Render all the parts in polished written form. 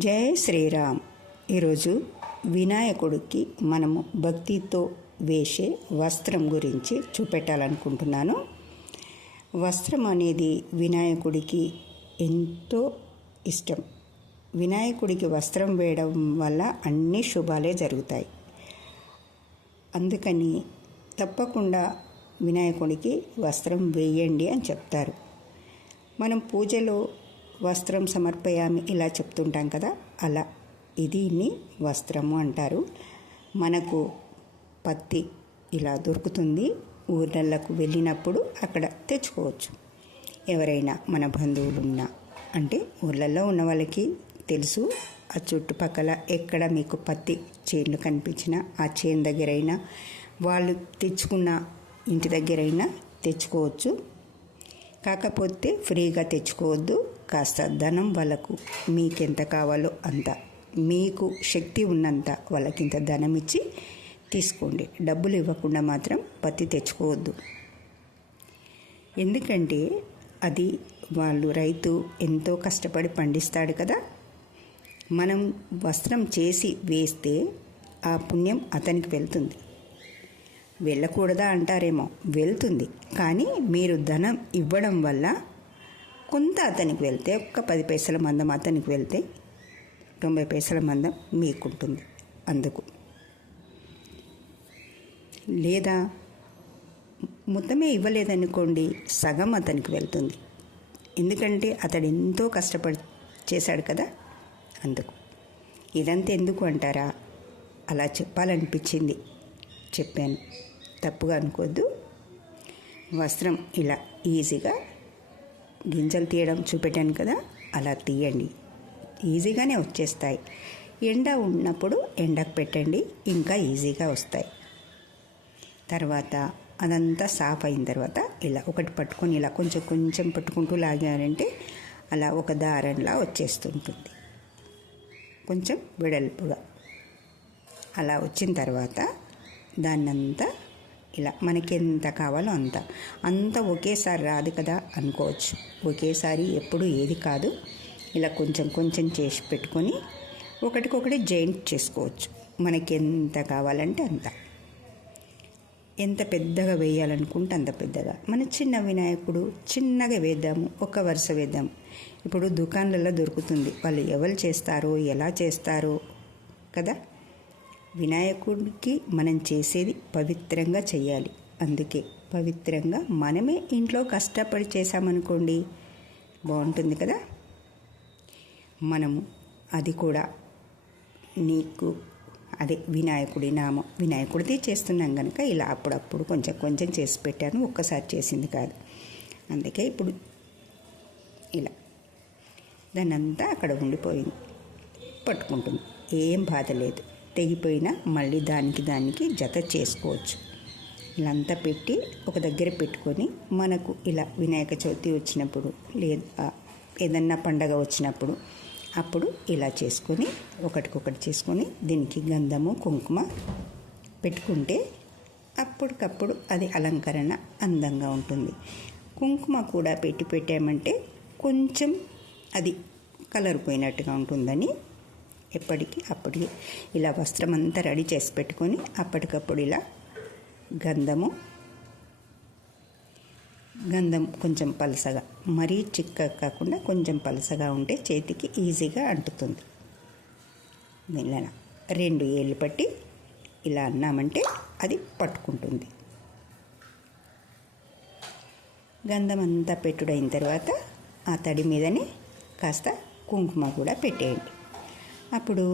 జై శ్రీరామ్. ఈరోజు వినాయకుడికి మనము భక్తితో వేసే వస్త్రం గురించి చూపెట్టాలనుకుంటున్నాను. వస్త్రం అనేది వినాయకుడికి ఎంతో ఇష్టం. వినాయకుడికి వస్త్రం వేయడం వల్ల అన్ని శుభాలే జరుగుతాయి. అందుకని తప్పకుండా వినాయకుడికి వస్త్రం వేయండి అని చెప్తారు. మనం పూజలో వస్త్రం సమర్పయామి ఇలా చెప్తుంటాం కదా, అలా దీన్ని వస్త్రము అంటారు. మనకు పత్తి ఇలా దొరుకుతుంది. ఊర్లలకు వెళ్ళినప్పుడు అక్కడ తెచ్చుకోవచ్చు. ఎవరైనా మన బంధువులు ఉన్నా, అంటే ఊర్లలో ఉన్న వాళ్ళకి తెలుసు. ఆ చుట్టుపక్కల ఎక్కడ మీకు పత్తి చేన్లు కనిపించినా ఆ చేను దగ్గరైనా, వాళ్ళు తెచ్చుకున్న ఇంటి దగ్గరైనా తెచ్చుకోవచ్చు. కాకపోతే ఫ్రీగా తెచ్చుకోవద్దు. కాస్త ధనం వాళ్ళకు మీకెంత కావాలో అంత, మీకు శక్తి ఉన్నంత వాళ్ళకింత ధనం ఇచ్చి తీసుకోండి. డబ్బులు ఇవ్వకుండా మాత్రం పత్తి తెచ్చుకోవద్దు. ఎందుకంటే అది వాళ్ళు రైతు ఎంతో కష్టపడి పండిస్తాడు కదా. మనం వస్త్రం చేసి వేస్తే ఆ పుణ్యం అతనికి వెళ్తుంది. వెళ్ళకూడదా అంటారేమో, వెళ్తుంది. కానీ మీరు ధనం ఇవ్వడం వల్ల కొంత అతనికి వెళ్తే, ఒక్క 10 పైసల మందం అతనికి వెళ్తే 90 పైసల మందం మీకుంటుంది. అందుకు లేదా మొత్తమే ఇవ్వలేదనుకోండి, సగం అతనికి వెళ్తుంది. ఎందుకంటే అతడు ఎంతో కష్టపడి చేశాడు కదా. అందుకు ఇదంతా ఎందుకు అంటారా, అలా చెప్పాలనిపించింది, చెప్పాను. తప్పుగా అనుకోవద్దు. వస్త్రం ఇలా ఈజీగా గింజలు తీయడం చూపెట్టాను కదా, అలా తీయండి. ఈజీగానే వచ్చేస్తాయి. ఎండ ఉన్నప్పుడు ఎండకు పెట్టండి, ఇంకా ఈజీగా వస్తాయి. తర్వాత అదంతా సాఫ్ అయిన తర్వాత ఇలా ఒకటి పట్టుకొని ఇలా కొంచెం కొంచెం పట్టుకుంటూ లాగారంటే అలా ఒక దారంలా వచ్చేస్తుంటుంది, కొంచెం వెడల్పుగా. అలా వచ్చిన తర్వాత దాన్నంతా ఇలా మనకి ఎంత కావాలో అంత ఒకేసారి రాదు కదా అనుకోవచ్చు. ఒకేసారి ఎప్పుడు ఏది కాదు. ఇలా కొంచెం కొంచెం చేసి పెట్టుకొని ఒకటికొకటి జాయింట్ చేసుకోవచ్చు. మనకి ఎంత కావాలంటే అంత. ఎంత పెద్దగా వేయాలనుకుంటే అంత పెద్దగా. మన చిన్న వినాయకుడు చిన్నగా వేద్దాము, ఒక వరుస వేద్దాము. ఇప్పుడు దుకాణాలలో దొరుకుతుంది. వాళ్ళు ఎవరు చేస్తారో ఎలా చేస్తారో కదా. వినాయకుడికి మనం చేసేది పవిత్రంగా చేయాలి. అందుకే పవిత్రంగా మనమే ఇంట్లో కష్టపడి చేసామనుకోండి, బాగుంటుంది కదా. మనము అది కూడా నీకు అదే వినాయకుడి నామం, వినాయకుడిది చేస్తున్నాం కనుక ఇలా అప్పుడప్పుడు కొంచెం కొంచెం చేసి పెట్టాను. ఒక్కసారి చేసింది కాదు. అందుకే ఇప్పుడు ఇలా దాన్నంతా అక్కడ ఉండిపోయింది, పట్టుకుంటుంది. ఏం బాధ లేదు. తెగిపోయినా మళ్ళీ దానికి జత చేసుకోవచ్చు. ఇలా అంతా పెట్టి ఒక దగ్గర పెట్టుకొని మనకు ఇలా వినాయక చవితి వచ్చినప్పుడు లేదా ఏదన్నా పండగ వచ్చినప్పుడు అప్పుడు ఇలా చేసుకొని ఒకటికొకటి చేసుకొని దీనికి గంధము కుంకుమ పెట్టుకుంటే అప్పటికప్పుడు అది అలంకరణ అందంగా ఉంటుంది. కుంకుమ కూడా పెట్టామంటే కొంచెం అది కలర్ పోయినట్టుగా ఉంటుందని ఎప్పటికీ అప్పటికి ఇలా వస్త్రం అంతా రెడీ చేసి పెట్టుకొని అప్పటికప్పుడు ఇలా గంధం కొంచెం పలసగా, మరీ చిక్కగా కాకుండా కొంచెం పలసగా ఉంటే చేతికి ఈజీగా అంటుతుంది. ఇలా 2 ఏళ్ళు పట్టి ఇలా అన్నామంటే అది పట్టుకుంటుంది. గంధం అంతా పెట్టుడైన తర్వాత ఆ తడి మీదనే కాస్త కుంకుమ కూడా పెట్టేయండి. అప్పుడు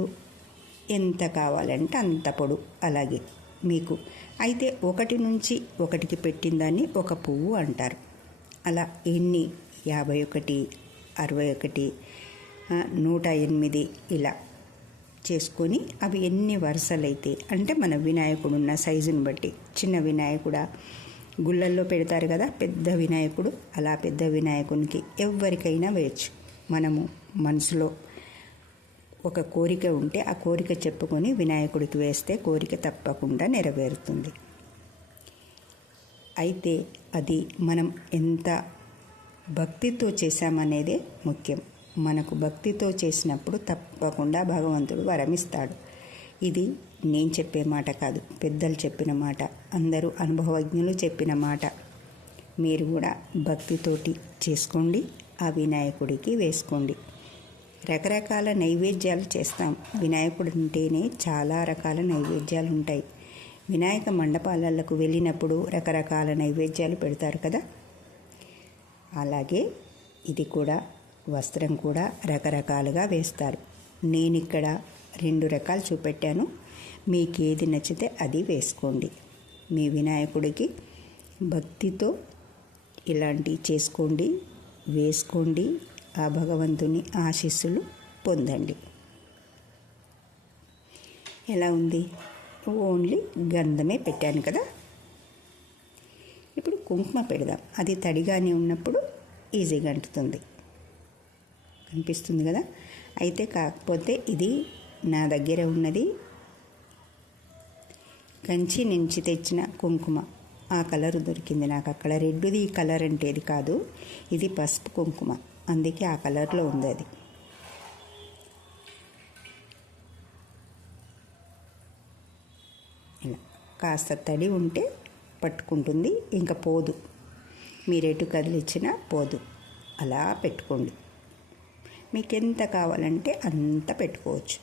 ఎంత కావాలంటే అంత పొడు, అలాగే మీకు అయితే 1 నుంచి 1కి పెట్టిన దాన్ని ఒక పువ్వు అంటారు. అలా ఎన్ని 51, 61, 108 ఇలా చేసుకొని అవి ఎన్ని వరుసలైతే, అంటే మన వినాయకుడు ఉన్న సైజుని బట్టి, చిన్న వినాయకుడా గుళ్ళల్లో పెడతారు కదా పెద్ద వినాయకుడు, అలా పెద్ద వినాయకునికి ఎవరికైనా వేయచ్చు. మనము మనసులో ఒక కోరిక ఉంటే ఆ కోరిక చెప్పుకొని వినాయకుడికి వేస్తే కోరిక తప్పకుండా నెరవేరుతుంది. అయితే అది మనం ఎంత భక్తితో చేశామనేదే ముఖ్యం. మనకు భక్తితో చేసినప్పుడు తప్పకుండా భగవంతుడు వరమిస్తాడు. ఇది నేను చెప్పే మాట కాదు, పెద్దలు చెప్పిన మాట, అందరూ అనుభవజ్ఞులు చెప్పిన మాట. మీరు కూడా భక్తితోటి చేసుకోండి, ఆ వినాయకుడికి వేసుకోండి. రకరకాల నైవేద్యాలు చేస్తాం. వినాయకుడు అంటేనే చాలా రకాల నైవేద్యాలు ఉంటాయి. వినాయక మండపాలకు వెళ్ళినప్పుడు రకరకాల నైవేద్యాలు పెడతారు కదా. అలాగే ఇది కూడా, వస్త్రం కూడా రకరకాలుగా వేస్తారు. నేను ఇక్కడ 2 రకాలు చూపెట్టాను. మీకు ఏది నచ్చితే అది వేసుకోండి. మీ వినాయకుడికి భక్తితో ఇలాంటివి చేసుకోండి, వేసుకోండి. ఆ భగవంతుని ఆశీస్సులు పొందండి. ఎలా ఉంది? ఓన్లీ గంధమే పెట్టాను కదా. ఇప్పుడు కుంకుమ పెడదాం. అది తడిగానే ఉన్నప్పుడు ఈజీగా అంటుతుంది. కనిపిస్తుంది కదా. అయితే కాకపోతే ఇది నా దగ్గర ఉన్నది కంచి నుంచి తెచ్చిన కుంకుమ. ఆ కలర్ దొరికింది నాకు అక్కడ. రెడ్ది కలర్ అంటే ఇది కాదు, ఇది పసుపు కుంకుమ, అందుకే ఆ కలర్లో ఉంది అది. ఇలా కాస్త తడి ఉంటే పట్టుకుంటుంది, ఇంకా పోదు. మీరెటు కదిలిచ్చినా పోదు. అలా పెట్టుకోండి. మీకు ఎంత కావాలంటే అంత పెట్టుకోవచ్చు.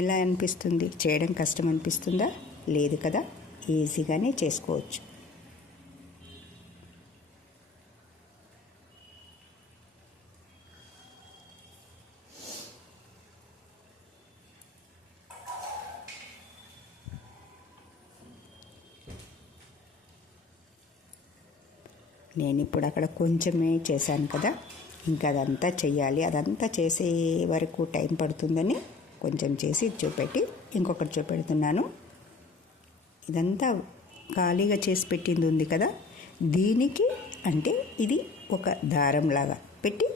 ఎలా అనిపిస్తుంది? చేయడం కష్టం అనిపిస్తుందా? లేదు కదా, ఈజీగానే చేసుకోవచ్చు. నేను ఇప్పుడు అక్కడ కొంచెమే చేశాను కదా, ఇంకా అదంతా చెయ్యాలి. అదంతా చేసే వరకు టైం పడుతుందని కొంచెం చేసి చూపెట్టి ఇంకొకటి చూపెడుతున్నాను. ఇదంతా ఖాళీగా చేసి పెట్టింది ఉంది కదా, దీనికి అంటే ఇది ఒక దారంలాగా పెట్టి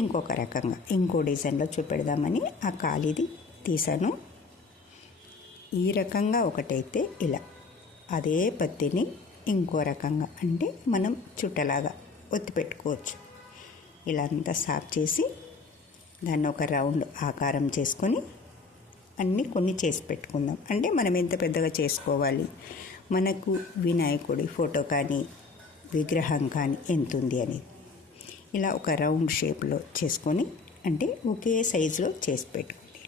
ఇంకొక రకంగా ఇంకో డిజైన్లో చూపెడదామని ఆ ఖాళీది తీసాను. ఈ రకంగా ఒకటైతే ఇలా, అదే పత్తిని ఇంకో రకంగా అంటే మనం చుట్టలాగా ఒత్తి పెట్టుకోవచ్చు. ఇలా అంతా సాఫ్ చేసి దాన్ని ఒక రౌండ్ ఆకారం చేసుకొని కొన్ని చేసి పెట్టుకుందాం. అంటే మనం ఎంత పెద్దగా చేసుకోవాలి, మనకు వినాయకుడి ఫోటో కానీ విగ్రహం కానీ ఎంత ఉంది అనేది ఇలా ఒక రౌండ్ షేప్లో చేసుకొని, అంటే ఒకే సైజులో చేసి పెట్టుకోండి.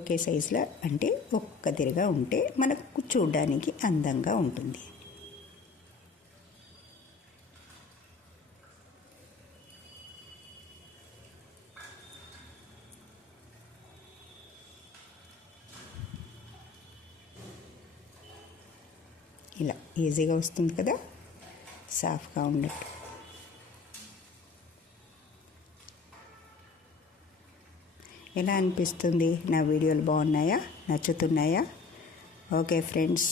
ఒకే సైజులో అంటే ఒక్క తిరగా ఉంటే మనకు చూడడానికి అందంగా ఉంటుంది. ఇలా ఈజీగా వస్తుంది కదా, సాఫ్ట్గా ఉన్నట్టు. ఎలా అనిపిస్తుంది? నా వీడియోలు బాగున్నాయా? నచ్చుతున్నాయా? ఓకే ఫ్రెండ్స్,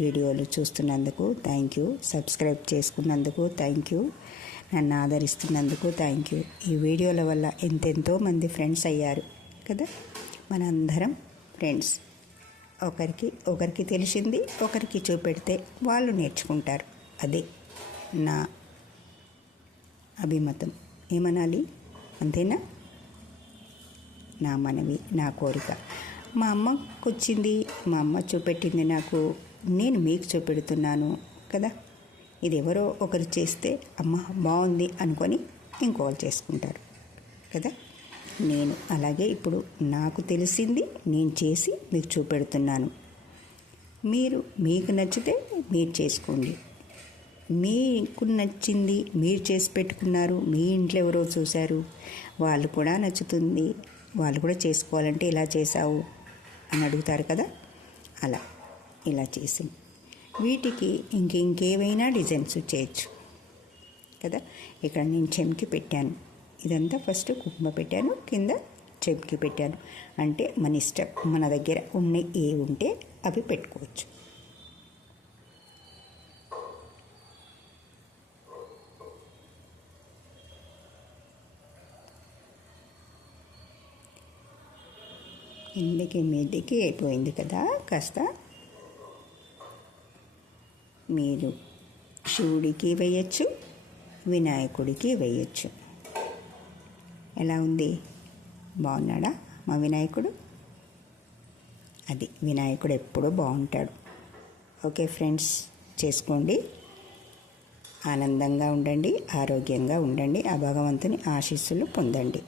వీడియోలు చూస్తున్నందుకు థ్యాంక్ యూ, సబ్స్క్రైబ్ చేసుకున్నందుకు థ్యాంక్ యూ, నన్ను ఆదరిస్తున్నందుకు థ్యాంక్ యూ. ఈ వీడియోల వల్ల ఎంతెంతో మంది ఫ్రెండ్స్ అయ్యారు కదా. మనందరం ఫ్రెండ్స్. ఒకరికి తెలిసింది ఒకరికి చూపెడితే వాళ్ళు నేర్చుకుంటారు. అదే నా అభిమతం. ఏమనాలి? అంతేనా? నా మనవి, నా కోరిక. మా అమ్మకు వచ్చింది, మా అమ్మ చూపెట్టింది నాకు, నేను మీకు చూపెడుతున్నాను కదా. ఇది ఎవరో ఒకరు చేస్తే అమ్మ బాగుంది అనుకొని ఇంకోళ్ళు చేసుకుంటారు కదా. నేను అలాగే ఇప్పుడు నాకు తెలిసింది నేను చేసి మీకు చూపెడుతున్నాను. మీకు నచ్చితే మీరు చేసుకోండి. మీకు నచ్చింది మీరు చేసి పెట్టుకున్నారు, మీ ఇంట్లో ఎవరో చూశారు, వాళ్ళు కూడా నచ్చుతుంది, వాళ్ళు కూడా చేసుకోవాలంటే ఇలా చేసావు అని అడుగుతారు కదా. అలా ఇలా చేసి వీటికి ఇంకేవైనా డిజైన్స్ చేయొచ్చు కదా. ఇక్కడ నేను చెంకి పెట్టాను. ఇదంతా ఫస్ట్ కుంకుమ పెట్టాను, కింద చెంకి పెట్టాను. అంటే మన ఇష్టం, మన దగ్గర ఉన్న ఏ ఉంటే అవి పెట్టుకోవచ్చు. మీదకి అయిపోయింది కదా. కాస్త మీరు శివుడికి వేయచ్చు, వినాయకుడికి వేయచ్చు. ఎలా ఉంది? బాగున్నాడా మా వినాయకుడు? అది వినాయకుడు ఎప్పుడూ బాగుంటాడు. ఓకే ఫ్రెండ్స్, చేసుకోండి. ఆనందంగా ఉండండి, ఆరోగ్యంగా ఉండండి, ఆ భగవంతుని ఆశీస్సులు పొందండి.